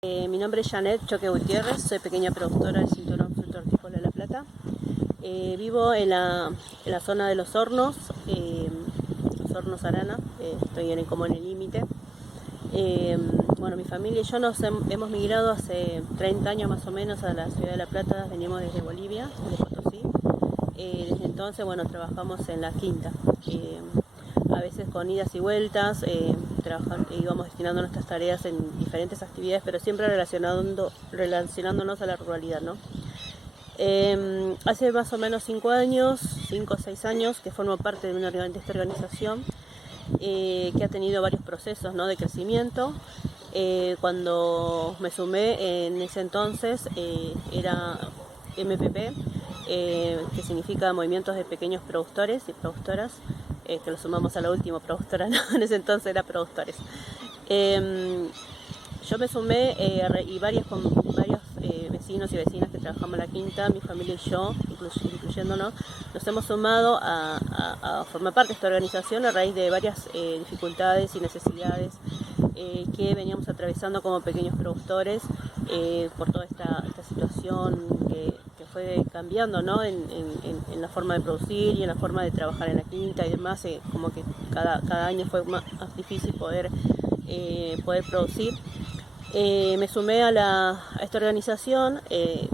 Mi nombre es Janet Choque Gutiérrez, soy pequeña productora del Cinturón Fruto Hortícola de La Plata. Vivo en la zona de Los Hornos, Arana, estoy como en el límite. Bueno, mi familia y yo hemos migrado hace 30 años más o menos a la ciudad de La Plata, venimos desde Bolivia, de Potosí. Desde entonces, bueno, trabajamos en la quinta. A veces con idas y vueltas, íbamos destinando nuestras tareas en diferentes actividades, pero siempre relacionándonos a la ruralidad, ¿no? Hace más o menos 5 o 6 años que formo parte de esta organización que ha tenido varios procesos, ¿no?, de crecimiento. Cuando me sumé en ese entonces era MPP, que significa Movimientos de Pequeños Productores y Productoras, que lo sumamos a la última productora, ¿no? En ese entonces era productores. Yo me sumé y varios vecinos y vecinas que trabajamos en la quinta, mi familia y yo, incluyéndonos, nos hemos sumado a formar parte de esta organización a raíz de varias dificultades y necesidades que veníamos atravesando como pequeños productores por toda esta situación que fue cambiando, ¿no?, en la forma de producir y en la forma de trabajar en la quinta y demás, como que cada año fue más difícil poder producir. Me sumé a esta organización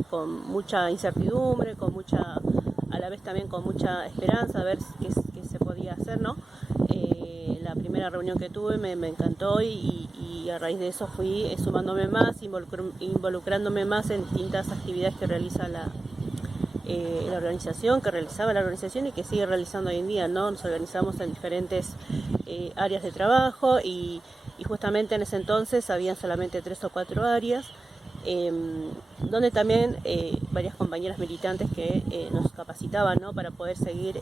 con mucha incertidumbre, a la vez también con mucha esperanza a ver qué se podía hacer, ¿no? La primera reunión que tuve me encantó y a raíz de eso fui sumándome más, involucrándome más en distintas actividades que realiza la organización, que realizaba la organización y que sigue realizando hoy en día, ¿no? Nos organizamos en diferentes áreas de trabajo y justamente en ese entonces habían solamente 3 o 4 áreas, donde también varias compañeras militantes que nos capacitaban, ¿no?, para poder seguir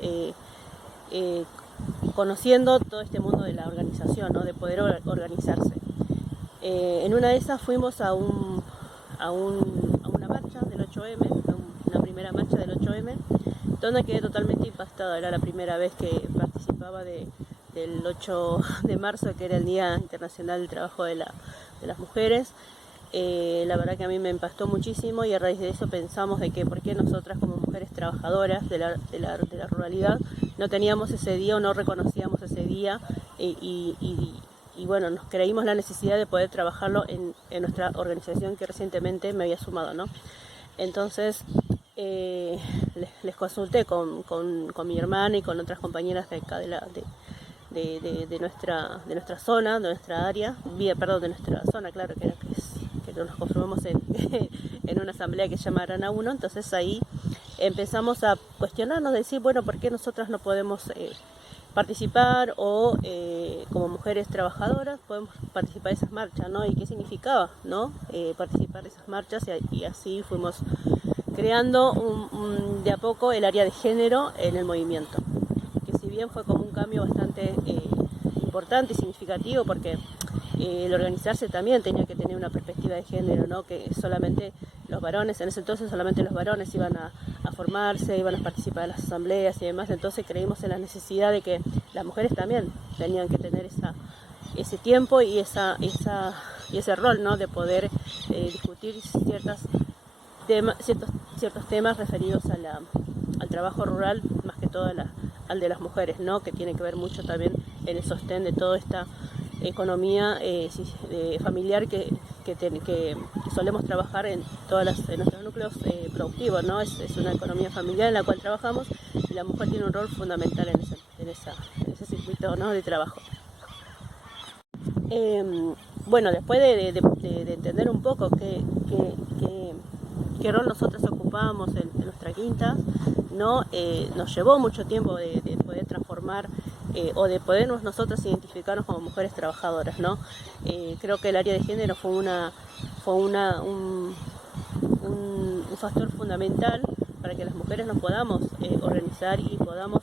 conociendo todo este mundo de la organización, ¿no?, de poder organizarse. En una de esas fuimos a una marcha del 8M, una primera marcha del 8M, donde quedé totalmente impactada. Era la primera vez que participaba del 8 de marzo, que era el Día Internacional del Trabajo de las Mujeres. La verdad que a mí me impactó muchísimo y a raíz de eso pensamos de que por qué nosotras como mujeres trabajadoras de la ruralidad no teníamos ese día o no reconocíamos ese día y bueno, nos creímos la necesidad de poder trabajarlo en nuestra organización que recientemente me había sumado, ¿no? Entonces les consulté con mi hermana y con otras compañeras de acá de nuestra zona, de nuestra área, de nuestra zona, claro, que nos conformamos en una asamblea que se llama Arana 1. Entonces ahí empezamos a cuestionarnos, decir, bueno, ¿por qué nosotras no podemos participar o como mujeres trabajadoras podemos participar de esas marchas, ¿no? Y qué significaba, ¿no?, participar de esas marchas y así fuimos creando de a poco el área de género en el movimiento, que si bien fue como un cambio bastante importante y significativo, porque el organizarse también tenía que tener una perspectiva de género, ¿no?, que solamente los varones, en ese entonces solamente los varones iban a formarse, iban a participar en las asambleas y demás. Entonces creímos en la necesidad de que las mujeres también tenían que tener ese tiempo y ese rol, ¿no?, de poder discutir ciertos temas referidos al trabajo rural, más que todo al de las mujeres, ¿no?, que tiene que ver mucho también en el sostén de toda esta economía familiar que solemos trabajar en nuestros núcleos productivos, ¿no? Es una economía familiar en la cual trabajamos y la mujer tiene un rol fundamental en ese circuito, ¿no?, de trabajo. Bueno, después de entender un poco qué rol nosotros ocupábamos en nuestra quinta, ¿no? Nos llevó mucho tiempo de poder transformar o de podernos nosotros identificarnos como mujeres trabajadoras, ¿no? Creo que el área de género fue un factor fundamental para que las mujeres nos podamos organizar y podamos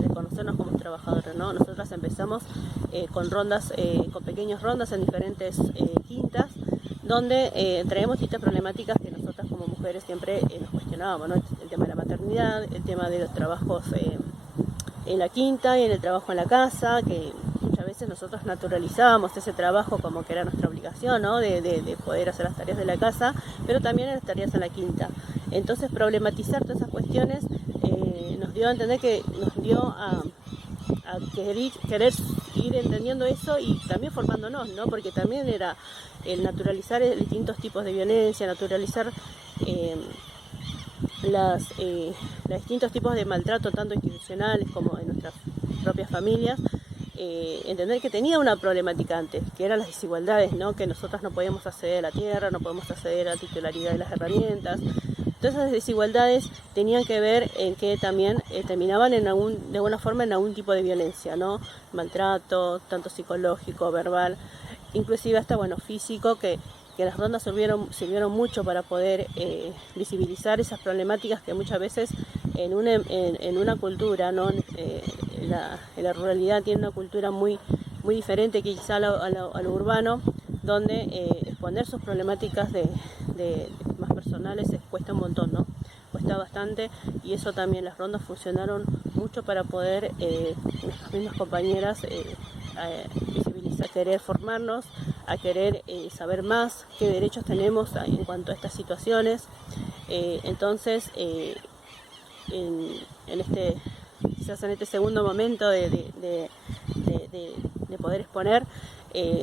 reconocernos como trabajadoras, ¿no? Nosotras empezamos con pequeñas rondas en diferentes quintas, donde traemos distintas problemáticas que nosotras como mujeres siempre nos cuestionábamos, ¿no? El tema de la maternidad, el tema de los trabajos en la quinta y en el trabajo en la casa, que muchas veces veces nosotros naturalizábamos ese trabajo como que era nuestra obligación, ¿no? de poder hacer las tareas de la casa, pero también las tareas en la quinta. Entonces problematizar todas esas cuestiones nos dio a entender que nos dio a querer ir entendiendo eso y también formándonos, ¿no? Porque también era el naturalizar distintos tipos de violencia, naturalizar los distintos tipos de maltrato, tanto institucionales como en nuestras propias familias, entender que tenía una problemática antes, que eran las desigualdades, ¿no? Que nosotros no podíamos acceder a la tierra, no podemos acceder a la titularidad de las herramientas. Todas esas desigualdades tenían que ver en que también terminaban de alguna forma en algún tipo de violencia, ¿no? Maltrato, tanto psicológico, verbal, inclusive hasta físico, que las rondas sirvieron mucho para poder visibilizar esas problemáticas que muchas veces en una cultura, ¿no? La ruralidad tiene una cultura muy diferente quizá a lo urbano, donde exponer sus problemáticas de más personales cuesta un montón, ¿no? Cuesta bastante, y eso también las rondas funcionaron mucho para poder nuestras mismas compañeras visibilizar, a querer formarnos, a querer saber más qué derechos tenemos en cuanto a estas situaciones. Entonces quizás en este segundo momento de poder exponer,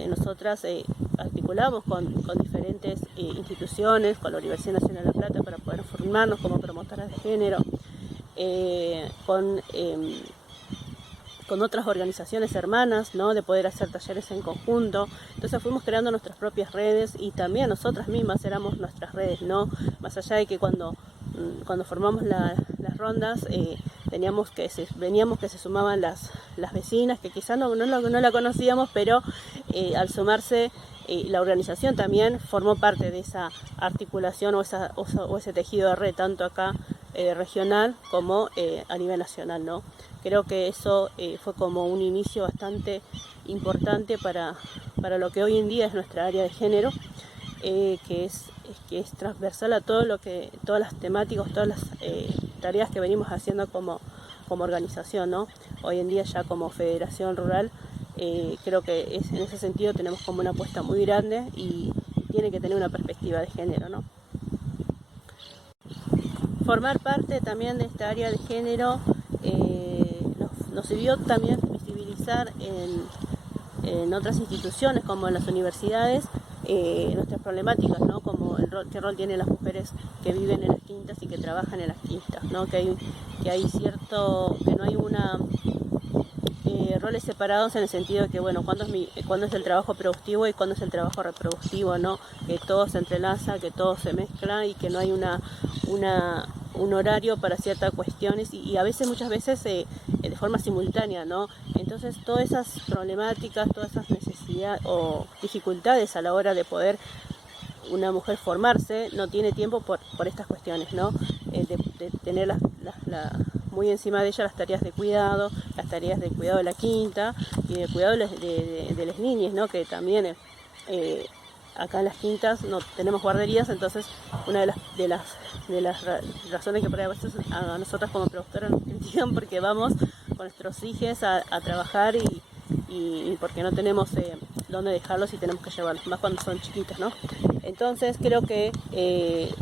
nosotras articulamos con diferentes instituciones, con la Universidad Nacional de La Plata para poder formarnos como promotoras de género, con otras organizaciones hermanas, ¿no? De poder hacer talleres en conjunto. Entonces fuimos creando nuestras propias redes y también nosotras mismas éramos nuestras redes, ¿no? Más allá de que cuando formamos las rondas, veníamos que se sumaban las vecinas, que quizás no la conocíamos, pero al sumarse la organización también formó parte de esa articulación o ese tejido de red, tanto acá regional como a nivel nacional, ¿no? Creo que eso fue como un inicio bastante importante para lo que hoy en día es nuestra área de género, que es transversal a todas las temáticas, todas las tareas que venimos haciendo como organización, ¿no? Hoy en día ya como Federación Rural, creo que en ese sentido tenemos como una apuesta muy grande y tiene que tener una perspectiva de género, ¿no? Formar parte también de esta área de género nos sirvió también visibilizar en otras instituciones como en las universidades nuestras problemáticas, ¿no? Como qué rol tienen las mujeres que viven en las quintas y que trabajan en las quintas, ¿no? Que no hay roles separados en el sentido de que, cuándo es el trabajo productivo y cuándo es el trabajo reproductivo, ¿no? Que todo se entrelaza, que todo se mezcla y que no hay un horario para ciertas cuestiones y muchas veces de forma simultánea, ¿no? Entonces todas esas problemáticas, todas esas necesidades o dificultades a la hora de poder una mujer formarse, no tiene tiempo por estas cuestiones, ¿no? De tener muy encima de ella las tareas de cuidado de la quinta y de cuidado de las niñas, ¿no? Que también acá en las quintas no tenemos guarderías, entonces una de las razones que por ahí a veces a nosotras como productoras nos critican porque vamos con nuestros hijos a trabajar y porque no tenemos dónde dejarlos y tenemos que llevarlos, más cuando son chiquitos, ¿no? Entonces creo que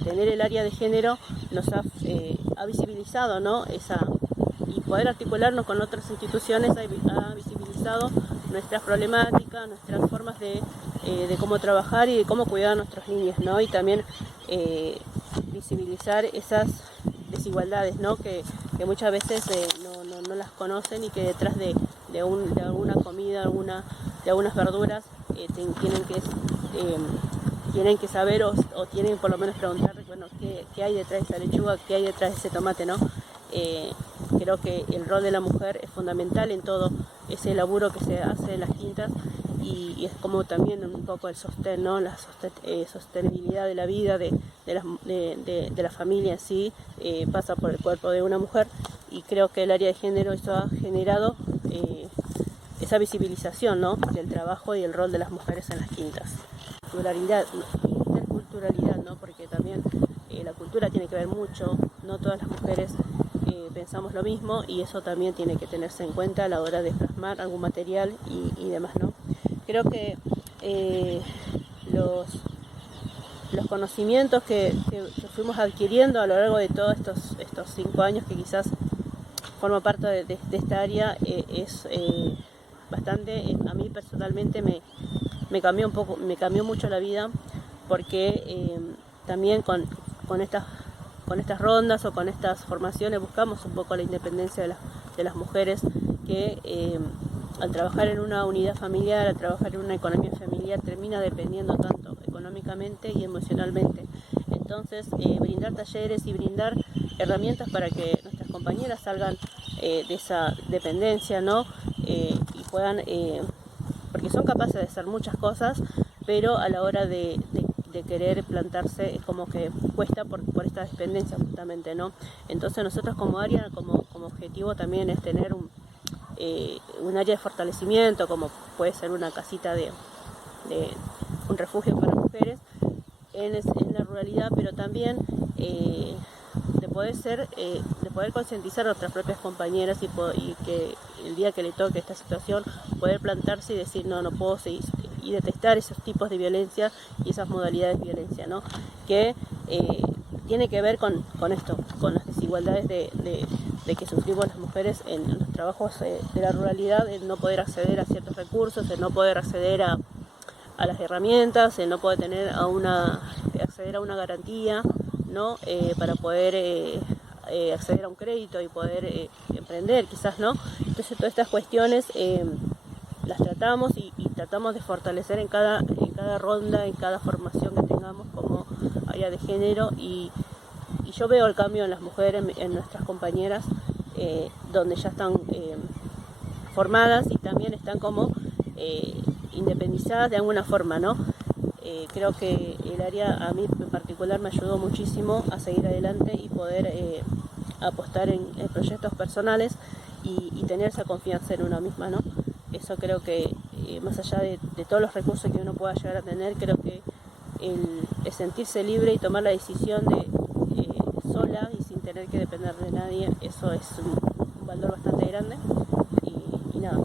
tener el área de género nos ha visibilizado, ¿no? Y poder articularnos con otras instituciones ha visibilizado nuestras problemáticas, nuestras formas de cómo trabajar y de cómo cuidar a nuestros niños, ¿no? Y también visibilizar esas desigualdades, ¿no? Que muchas veces no las conocen y que detrás de alguna comida, de algunas verduras, tienen que saber o tienen por lo menos preguntar, qué hay detrás de esa lechuga, qué hay detrás de ese tomate, ¿no? Creo que el rol de la mujer es fundamental en todo ese laburo que se hace en las quintas y es como también un poco el sostén, ¿no? La sostenibilidad de la vida, de la familia en sí, pasa por el cuerpo de una mujer y creo que el área de género eso ha generado esa visibilización, ¿no? Del trabajo y el rol de las mujeres en las quintas. Interculturalidad, ¿no? Porque también la cultura tiene que ver mucho, no todas las mujeres pensamos lo mismo, y eso también tiene que tenerse en cuenta a la hora de plasmar algún material y demás, ¿no? Creo que los conocimientos que fuimos adquiriendo a lo largo de todos estos 5 años que quizás formo parte de esta área es bastante, a mí personalmente me cambió mucho la vida, porque también con estas rondas o con estas formaciones buscamos un poco la independencia de las mujeres que al trabajar en una unidad familiar, al trabajar en una economía familiar, termina dependiendo tanto económicamente y emocionalmente. Entonces, brindar talleres y brindar herramientas para que nuestras compañeras salgan de esa dependencia, ¿no? Y puedan, porque son capaces de hacer muchas cosas, pero a la hora de querer plantarse es como que cuesta por esta dependencia justamente, ¿no? Entonces nosotros como área, como objetivo también es tener un área de fortalecimiento, como puede ser una casita de un refugio para mujeres en la ruralidad, pero también de poder concientizar a nuestras propias compañeras y que el día que le toque esta situación poder plantarse y decir no puedo seguir, y detectar esos tipos de violencia y esas modalidades de violencia, ¿no? Que tiene que ver con esto, con las desigualdades de que sufrimos las mujeres en los trabajos de la ruralidad, el no poder acceder a ciertos recursos, el no poder acceder a las herramientas, el no poder acceder a una garantía, ¿no? Para poder acceder a un crédito y poder emprender, quizás, ¿no? Entonces todas estas cuestiones las tratamos y tratamos de fortalecer en cada ronda, en cada formación que tengamos como área de género, y yo veo el cambio en las mujeres, en nuestras compañeras, donde ya están formadas y también están como independizadas de alguna forma, ¿no? Creo que el área a mí en particular me ayudó muchísimo a seguir adelante y poder apostar en proyectos personales y tener esa confianza en una misma, ¿no? Eso creo que más allá de todos los recursos que uno pueda llegar a tener, creo que el sentirse libre y tomar la decisión de sola y sin tener que depender de nadie, eso es un valor bastante grande. Y nada,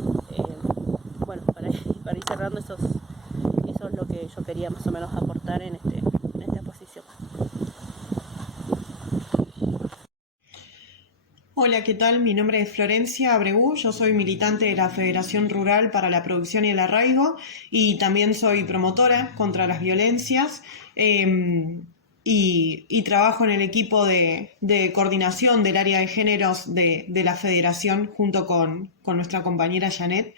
bueno, para ir cerrando, eso es lo que yo quería más o menos aportar en esta exposición. Hola, ¿qué tal? Mi nombre es Florencia Abreu, yo soy militante de la Federación Rural para la Producción y el Arraigo, y también soy promotora contra las violencias, y trabajo en el equipo de coordinación del área de géneros de la Federación junto con nuestra compañera Janet.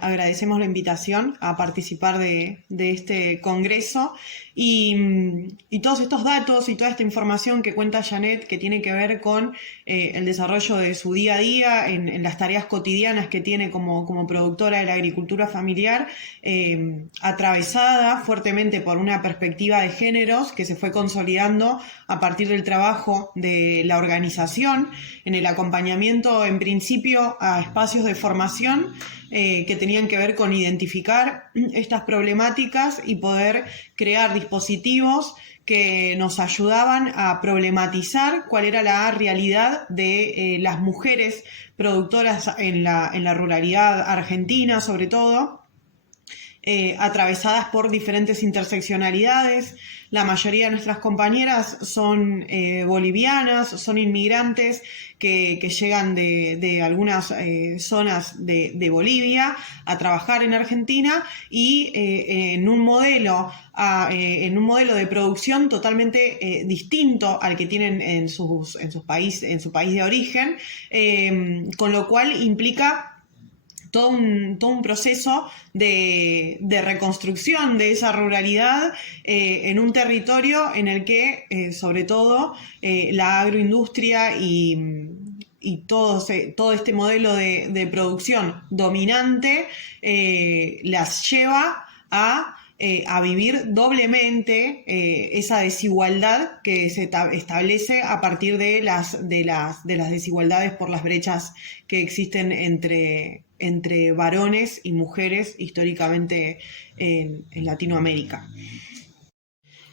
Agradecemos la invitación a participar de este congreso y todos estos datos y toda esta información que cuenta Janet, que tiene que ver con el desarrollo de su día a día en las tareas cotidianas que tiene como productora de la agricultura familiar, atravesada fuertemente por una perspectiva de géneros que se fue consolidando a partir del trabajo de la organización en el acompañamiento en principio a espacios de formación que tenían que ver con identificar estas problemáticas y poder crear dispositivos que nos ayudaban a problematizar cuál era la realidad de las mujeres productoras en la ruralidad argentina, sobre todo, atravesadas por diferentes interseccionalidades. La mayoría de nuestras compañeras son bolivianas, son inmigrantes que llegan de algunas zonas de Bolivia a trabajar en Argentina y en un modelo de producción totalmente distinto al que tienen en su país de origen, con lo cual implica todo un proceso de reconstrucción de esa ruralidad en un territorio en el que, sobre todo, la agroindustria y todo este modelo de producción dominante las lleva a vivir doblemente esa desigualdad que se establece a partir de las desigualdades por las brechas que existen entre varones y mujeres históricamente en Latinoamérica.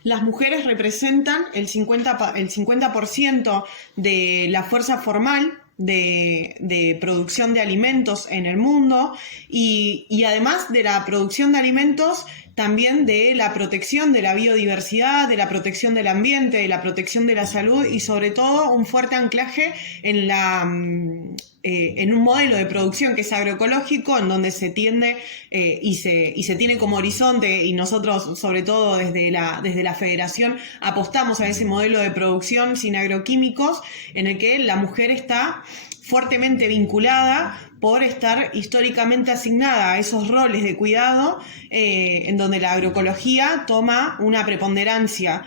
Las mujeres representan el 50% de la fuerza formal de producción de alimentos en el mundo y además de la producción de alimentos, también de la protección de la biodiversidad, de la protección del ambiente, de la protección de la salud y sobre todo un fuerte anclaje en un modelo de producción que es agroecológico, en donde se tiende y se tiene como horizonte, y nosotros sobre todo desde la Federación apostamos a ese modelo de producción sin agroquímicos, en el que la mujer está fuertemente vinculada por estar históricamente asignada a esos roles de cuidado, en donde la agroecología toma una preponderancia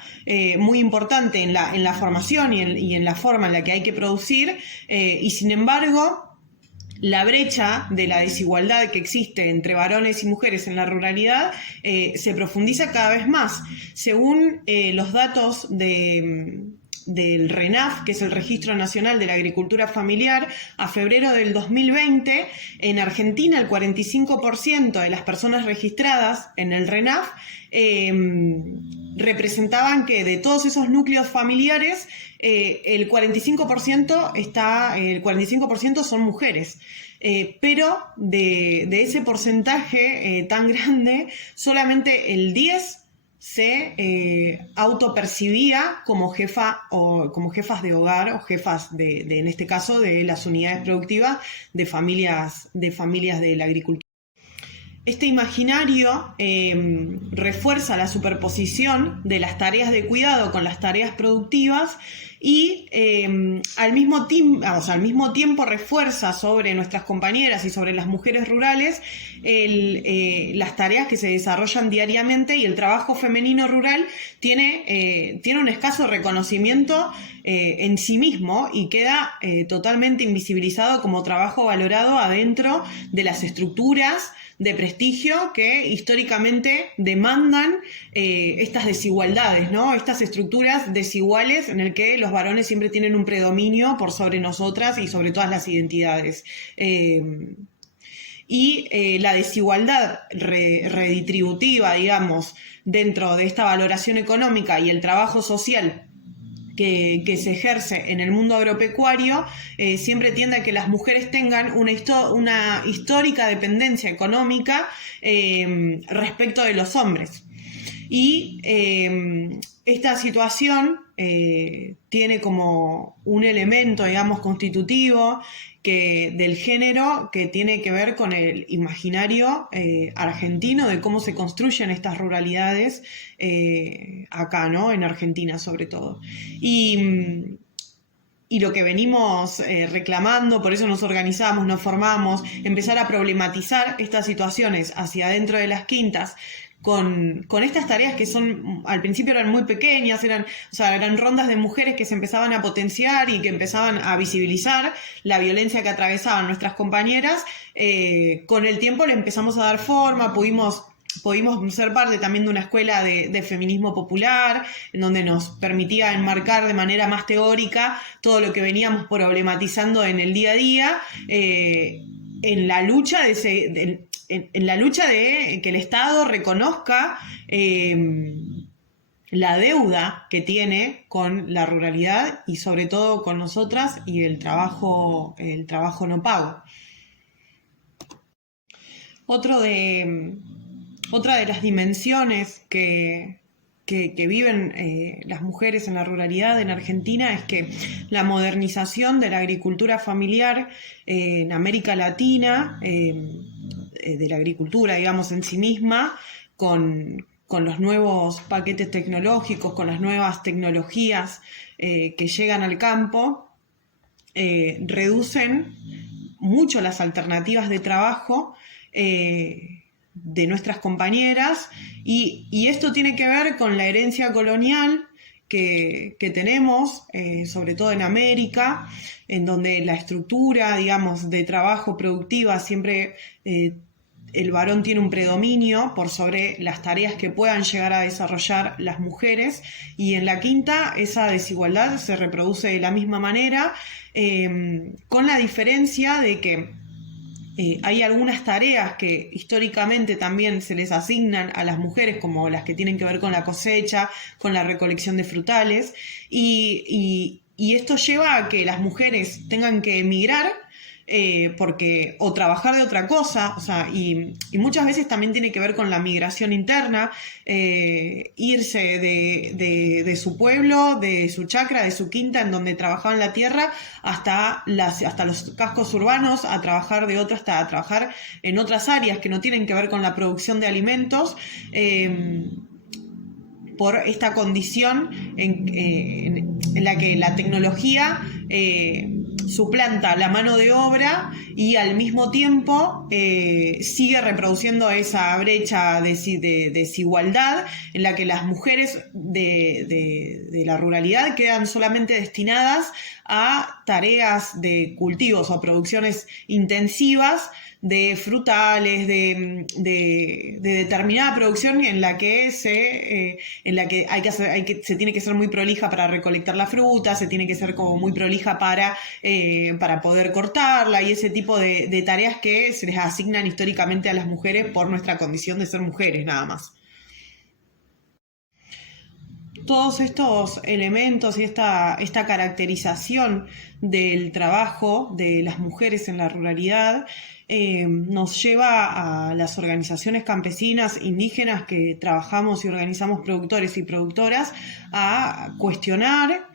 muy importante en la formación y en la forma en la que hay que producir, y sin embargo la brecha de la desigualdad que existe entre varones y mujeres en la ruralidad se profundiza cada vez más. Según los datos del RENAF, que es el Registro Nacional de la Agricultura Familiar, a febrero del 2020, en Argentina el 45% de las personas registradas en el RENAF representaban que de todos esos núcleos familiares, el 45% son mujeres. Pero de ese porcentaje tan grande, solamente el 10% se autopercibía como jefa o como jefas de hogar o jefas en este caso de las unidades productivas de familias de la agricultura. Este imaginario refuerza la superposición de las tareas de cuidado con las tareas productivas y al mismo tiempo refuerza sobre nuestras compañeras y sobre las mujeres rurales las tareas que se desarrollan diariamente, y el trabajo femenino rural tiene un escaso reconocimiento en sí mismo y queda totalmente invisibilizado como trabajo valorado adentro de las estructuras de prestigio que históricamente demandan estas desigualdades, ¿no? Estas estructuras desiguales en el que los varones siempre tienen un predominio por sobre nosotras y sobre todas las identidades. La desigualdad redistributiva, digamos, dentro de esta valoración económica y el trabajo social que se ejerce en el mundo agropecuario siempre tiende a que las mujeres tengan una histórica dependencia económica respecto de los hombres. Y esta situación tiene como un elemento, digamos, constitutivo del género que tiene que ver con el imaginario argentino de cómo se construyen estas ruralidades acá, ¿no? En Argentina sobre todo. Y lo que venimos reclamando, por eso nos organizamos, nos formamos, empezar a problematizar estas situaciones hacia adentro de las quintas, con estas tareas que al principio eran muy pequeñas, eran rondas de mujeres que se empezaban a potenciar y que empezaban a visibilizar la violencia que atravesaban nuestras compañeras. Con el tiempo le empezamos a dar forma, pudimos ser parte también de una escuela de feminismo popular, en donde nos permitía enmarcar de manera más teórica todo lo que veníamos problematizando en el día a día, en la lucha de que el Estado reconozca la deuda que tiene con la ruralidad y sobre todo con nosotras y el trabajo no pago. Otra de las dimensiones que viven las mujeres en la ruralidad en Argentina es que la modernización de la agricultura familiar en América Latina, de la agricultura, digamos, en sí misma, con los nuevos paquetes tecnológicos, con las nuevas tecnologías que llegan al campo, reducen mucho las alternativas de trabajo de nuestras compañeras, y esto tiene que ver con la herencia colonial que tenemos, sobre todo en América, en donde la estructura, digamos, de trabajo productiva siempre el varón tiene un predominio por sobre las tareas que puedan llegar a desarrollar las mujeres, y en la quinta esa desigualdad se reproduce de la misma manera, con la diferencia de que hay algunas tareas que históricamente también se les asignan a las mujeres, como las que tienen que ver con la cosecha, con la recolección de frutales, y esto lleva a que las mujeres tengan que emigrar o trabajar de otra cosa, o sea, y muchas veces también tiene que ver con la migración interna, irse de su pueblo, de su chacra, de su quinta, en donde trabajaban la tierra, hasta los cascos urbanos, a trabajar hasta a trabajar en otras áreas que no tienen que ver con la producción de alimentos, por esta condición en la que la tecnología suplanta la mano de obra y al mismo tiempo sigue reproduciendo esa brecha de desigualdad en la que las mujeres de la ruralidad quedan solamente destinadas a tareas de cultivos o producciones intensivas de frutales, de determinada producción en la que se tiene que ser muy prolija para recolectar la fruta, se tiene que ser como muy prolija para poder cortarla, y ese tipo de tareas que se les asignan históricamente a las mujeres por nuestra condición de ser mujeres, nada más. Todos estos elementos y esta caracterización del trabajo de las mujeres en la ruralidad nos lleva a las organizaciones campesinas indígenas que trabajamos y organizamos productores y productoras a cuestionar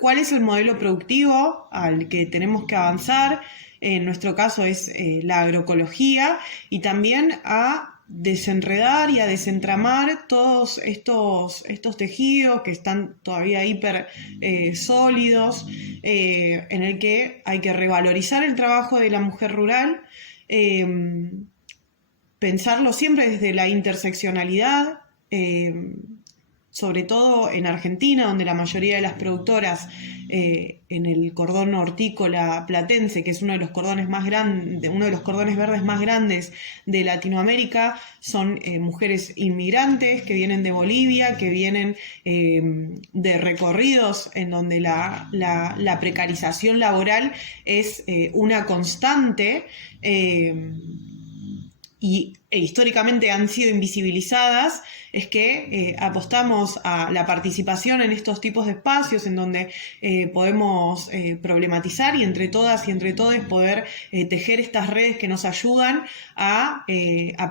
cuál es el modelo productivo al que tenemos que avanzar. En nuestro caso es la agroecología, y también a desenredar y a desentramar todos estos tejidos que están todavía hiper sólidos, en el que hay que revalorizar el trabajo de la mujer rural, pensarlo siempre desde la interseccionalidad, sobre todo en Argentina, donde la mayoría de las productoras en el cordón hortícola platense, que es uno de los cordones verdes más grandes de Latinoamérica, son mujeres inmigrantes que vienen de Bolivia, que vienen de recorridos en donde la precarización laboral es una constante, e históricamente han sido invisibilizadas. Es que apostamos a la participación en estos tipos de espacios en donde podemos problematizar, y entre todas y entre todos poder tejer estas redes que nos ayudan a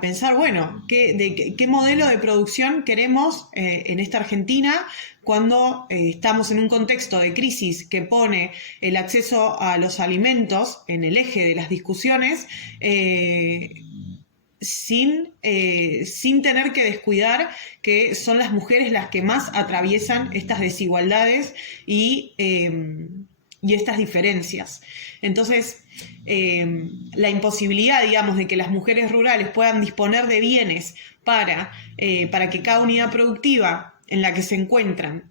pensar, bueno, qué modelo de producción queremos en esta Argentina, cuando estamos en un contexto de crisis que pone el acceso a los alimentos en el eje de las discusiones, sin tener que descuidar que son las mujeres las que más atraviesan estas desigualdades y estas diferencias. Entonces, la imposibilidad, digamos, de que las mujeres rurales puedan disponer de bienes para que cada unidad productiva en la que se encuentran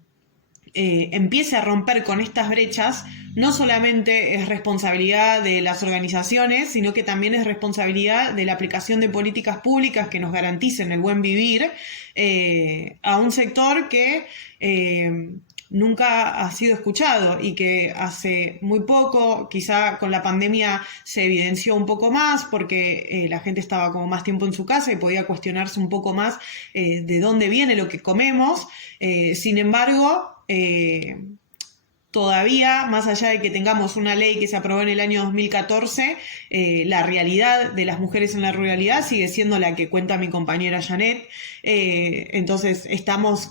empiece a romper con estas brechas, no solamente es responsabilidad de las organizaciones, sino que también es responsabilidad de la aplicación de políticas públicas que nos garanticen el buen vivir a un sector que nunca ha sido escuchado, y que hace muy poco, quizá con la pandemia se evidenció un poco más, porque la gente estaba como más tiempo en su casa y podía cuestionarse un poco más de dónde viene lo que comemos. Sin embargo, todavía, más allá de que tengamos una ley que se aprobó en el año 2014, la realidad de las mujeres en la ruralidad sigue siendo la que cuenta mi compañera Janet. Entonces estamos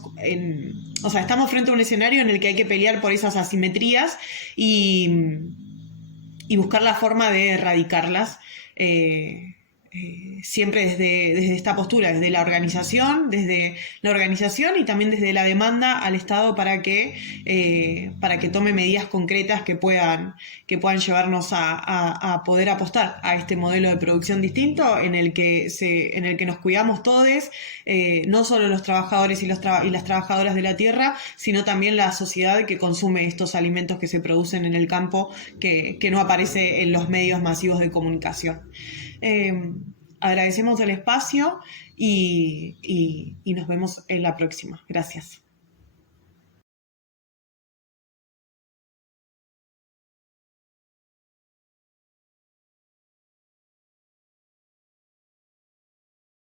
frente a un escenario en el que hay que pelear por esas asimetrías y buscar la forma de erradicarlas. Siempre desde esta postura, desde la organización y también desde la demanda al Estado para que tome medidas concretas que puedan llevarnos a poder apostar a este modelo de producción distinto en el que nos cuidamos todos, no solo los trabajadores y las trabajadoras de la tierra, sino también la sociedad que consume estos alimentos que se producen en el campo, que no aparece en los medios masivos de comunicación. Agradecemos el espacio y nos vemos en la próxima. Gracias.